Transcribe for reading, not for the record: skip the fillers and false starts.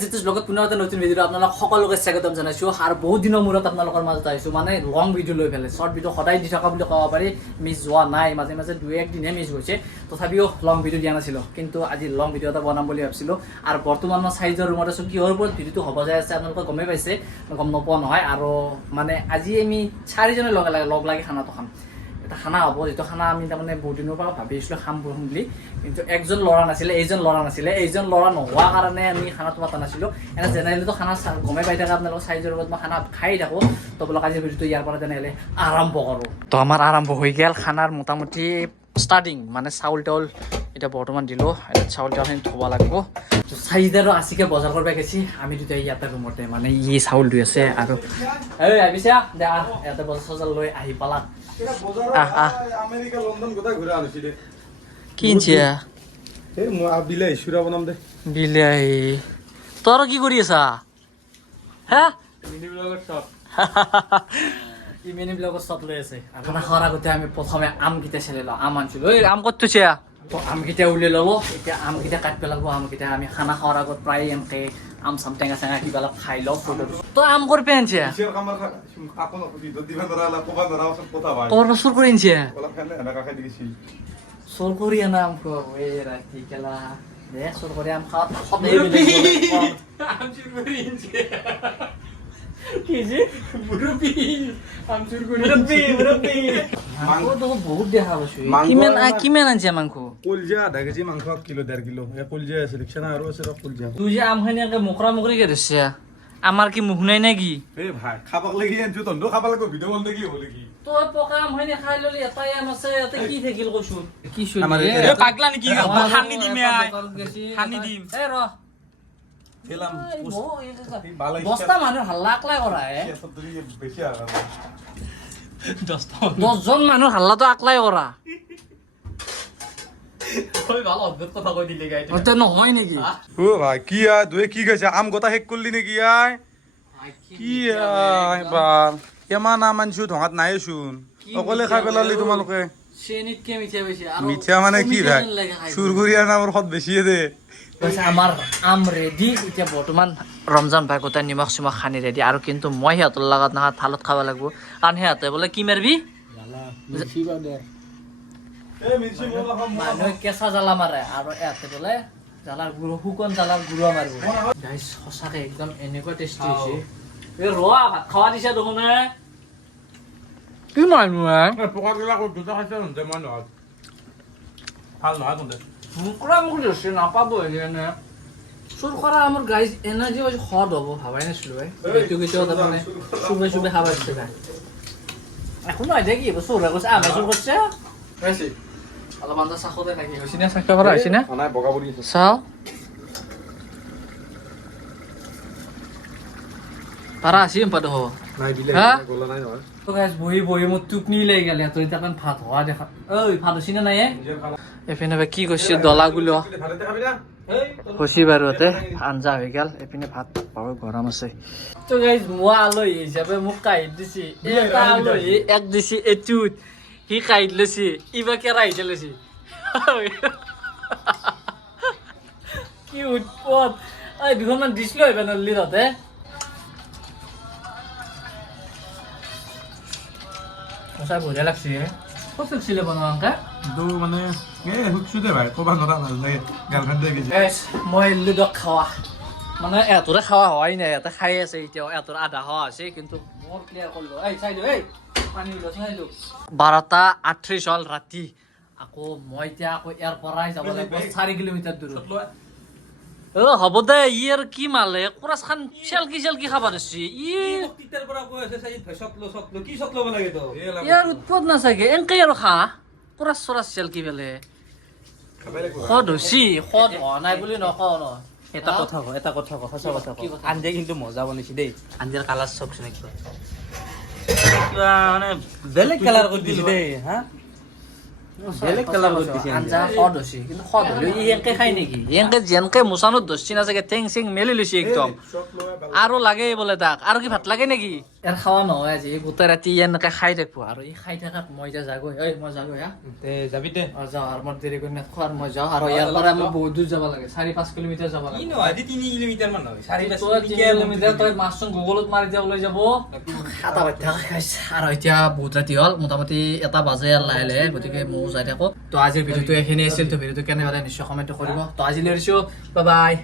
জিতুছ লগত পুনৰ এটা নতুন ভিডিঅ' আপোনালোক সকলোকে স্বাগতম জনাইছোঁ আৰু বহুত দিনৰ মূৰত আপোনালোকৰ মাজত আহিছোঁ মানে লং ভিডিঅ' লৈ পেলাই শ্বৰ্ট ভিডিঅ' সদায় দি থকা বুলি ক'ব পাৰি মিছ যোৱা নাই মাজে মাজে 2-1 দিনহে মিছ হৈছে তথাপিও লং ভিডিঅ' দিয়া নাছিলোঁ কিন্তু আজি লং ভিডিঅ' এটা বনাম বুলি ভাবিছিলোঁ আৰু বৰ্তমান মই চাইজৰ ৰুমত আছোঁ কিহৰ ওপৰত ভিডিঅ'টো হ'ব যায় আছে আপোনালোকে গমেই পাইছে গম নোপোৱা নহয় আৰু মানে আজি আমি 4জনে লগ লাগি খানাটো খাম এটা খানা হ'ব যেটো খানা আমি তাৰমানে বহুত দিনৰ পৰা ভাবি আছিলোঁ খাম বুলি কিন্তু একজন ল'ৰা নাছিলে এইজন ল'ৰা নোহোৱাৰ কাৰণে আমি খানাটো পতা নাছিলোঁ এনে জেনেৰেলিতো খানা গমেই পাই থাকে আপোনালোকৰ চাইজৰ লগত মই খানা খাই থাকোঁ তো বোলক আজিৰ ভিডিঅ'টো ইয়াৰ পৰা তেনেহ'লে আৰম্ভ কৰোঁ তো আমাৰ আৰম্ভ হৈ গ'ল খানাৰ মোটামুটি ষ্টাৰ্টিং মানে চাউল টাউল এতিয়া বৰ্তমান দিলোঁ এতিয়া চাউল টাউলখিনি থ'ব লাগিব চাইজদাৰো আছিকে বজাৰ কৰিব গেছি আমি দুটাই ইয়াতে ৰুমতে মানে ই চাউল ধুই আছে আৰু এই আহিছে দে ইয়াতে বজাৰ চজাৰ লৈ আহি পালা আমেৰিকা লণ্ডন গোটাই ঘূৰা আনিছিলে কিনছে এই মই বিলাহী চুৰা বনাম দে বিলাহী তোৰ কি কৰি আছা হা মিনি ব্লগৰ শ্বট লৈ আছে খানা খোৱাৰ আগতে আমি প্ৰথমে আমকেইটা চেলি লওঁ আম আনিছিলোঁ এই আম ক'ত থৈছে আমকেইটা উলিয়াই ল'লোঁ এতিয়া আমকেইটা কাটি পেলাব আমকেইটা আমি খানা খোৱাৰ আগত প্ৰায় এনেকৈ আম চাম টেঙা চেঙা কিবা অলপ খাই লওঁ তই আম কৰি পেনছে তোৰ চুৰ কৰি আনিছে চুৰ কৰি আনা আম খুৱাব এই ৰাতি কেলা দে চুৰ কৰি আম খাওঁ বহুত দেখা পাইছো কিমান আনিছে মাংস কলজা আধা কেজি মাংস 1 কিলো 1.5 কিলো কলজা আছে ৰিক্সা আৰু আছে কলজা তুই যে আমখানি মুখৰা মুখৰি কে ধৰিছে আমাৰ কি মুখ নাই নেকি এই ভাই খাবাক লাগি আনছো তন্দো খাবা লাগিব ভিডিঅ' বন্ধ কি হ'ব লাগি তই পকা আমখানি খাই ললি এটাই আম আছে এতে কি থাকিল কৈছো কি শুনি এ পাগলা নেকি খানি দিম খানি দিম এ ৰ খেলাম দহটা মানুহ হাল্লা আকলাই কৰা হে বেছি আগা 10জন মানুহ হাল্লাটো আকলাই কৰা নহয় নেকি ও ভাই কি আয় দুই কি কৈছে আম গোটা শেষ করলি নাকি আয় কি আয় বা কেমান আম আনছো ধঙাত নাই শুন অকলে খাই পেলালি তোমালোকে চেনিতকে মিঠা বেছি মিঠা মানে কি ভাই সুরগুরিয়া নামৰ সদ বেছিয়ে দে আমাৰ আম ৰেডি এতিয়া বৰ্তমান ৰমজান ভাই গোটাই নিমখ চিমখ সানি ৰেডি আৰু কিন্তু মই সিহঁতৰ লগত নহয় থালত খাব লাগিব কাৰণ সিহঁতে বোলে কি মাৰিবি মানুহে কেঁচা জ্বালা মাৰে আৰু ইয়াতে বোলে জ্বালাৰ গুড়ো শুকন জ্বালাৰ গুড়া মাৰিব গাইছ সঁচাকে একদম এনেকুৱা টেষ্টি হৈছে এই ৰোৱা ভাত খাৱা দিছে দেখোনে কি মানুহে পকাবিলাক দুটা খাইছে মই নহয় ভাল নহয় কিন্তু মুখৰা মুখ ধৰিছে নাপাব এনে চুৰ কৰা আমাৰ গাইজ এনাৰ্জি সোৱাদ হ'ব ভাবাই নাছিলো এইটো কেতিয়াও তাৰমানে চুবে চুবে খাব ইচ্ছা যায় একো নহয় দে কি চুৰ হৈ গৈছে আমাৰ চুৰ কৰিছে অলপ আন্দা চাকতে থাকি হৈছে নে চাকা কৰা হৈছে নে বগা পৰি আছে চাও পাৰা আছিম পাদ হ'ব নাই দিলে গলা নাই নহয় তো গাইজ বহি বহি মোৰ টোপনি লাগি গ'ল তো এতিয়া কাৰণ ভাত হোৱা দেখা ঐ ভাত হৈছে নে নাই এপিনে কি কৈছে ডলা গুলো হৈছি বাৰু ইয়াতে আঞ্জা হৈ গ'ল এপিনে ভাত পাব গৰম আছে তো গাইজ মই আলহী হিচাপে মোক কাঁহিত দিছে এটা আলহী এক দিছে এটোত সি কাঁহিত লৈছে ইবা কেৰাহীতে লৈছে কি উৎপত এই দুখনমান ডিছ লৈ আহিবা নলি তাতে সঁচাই বঢ়িয়া লাগছে ক'ত লাগছিলে বনোৱাকে তো মানে এই হুকছু দে ভাই কবা নৰা ভাল লাগে গালফ্ৰেণ্ড দে গেছি মই এৰিলো দিয়ক খাৱা মানে এহঁতৰে খাৱা হোৱাই নাই ইয়াতে খাই আছে এতিয়াও এহঁতৰ আধা খোৱা আছে কিন্তু মোৰ ক্লিয়াৰ কৰিলো এই চাই দিওঁ এই পানী চাই দিওঁ 12:38 হ'ল ৰাতি আকৌ মই এতিয়া আকৌ ইয়াৰ পৰাই যাব লাগিব 4 কিলোমিটাৰ দূৰত হ'ব দে ইয়াৰ কি মালে কোৰাছ খান চেলকি খাব দিছি তিতাৰ পৰা কৈ আছে চাই চটলো কি চট ল'ব লাগে তো ইয়াৰ উৎপত নাচাগে এনকে আৰু খা কোৰাছ চৰাছ চেলকি পেলে সদ হৈছি সদ হোৱা নাই বুলি নকওঁ ন এটা কথা কওঁ সঁচা কথা কওঁ আঞ্জা কিন্তু মজা বনাইছে দেই আঞ্জাৰ কালাৰ চাওকচোন একদম কিবা মানে বেলেগ কালাৰ কৰি দিছে দেই হা বেলেগ কালাৰ কৰি দিছে আঞ্জা সদ হৈছে কিন্তু সদ হ'লেও ই এনকে খাই নেকি এনকে যেনকে মোচানত ধৰছি না চাগে ঠেং চেং মেলি লৈছে একদম আৰু লাগে বোলে তাক আৰু কি ভাত লাগে নেকি ইয়াৰ খাৱা নহয় আজি গোটেই ৰাতি এনেকে খাই থাকবো আৰু ই খাই থাকাত মই এতিয়া যাগৈ মই যাগৈ হা তে যাবি দে যাওঁ আৰু মই দেৰি কৰি নাথাকো আৰু মই যাওঁ আৰু ইয়াৰ পৰা মই বহুত দূৰ যাব লাগে 4-5 কিলোমিটাৰ যাব লাগে আজি 3 কিলোমিটাৰ মান হয় 4-5 কিলোমিটাৰ তই মাছখন গুগলত মাৰি দিয়া ওলাই যাব খাতা বাধ্যা খাইছে আৰু এতিয়া বহুত ৰাতি হ'ল মোটামুটি 1 বাজে আৰু লাহে লাহে গতিকে ময়ো যাই থাকো তো আজিৰ ভিডিঅ'টো এইখিনি আছিল তো ভিডিঅ'টো কেনে পালে নিশ্চয় কমেণ্ট কৰিব তো আজিলৈ এৰিছোঁ বাই বাই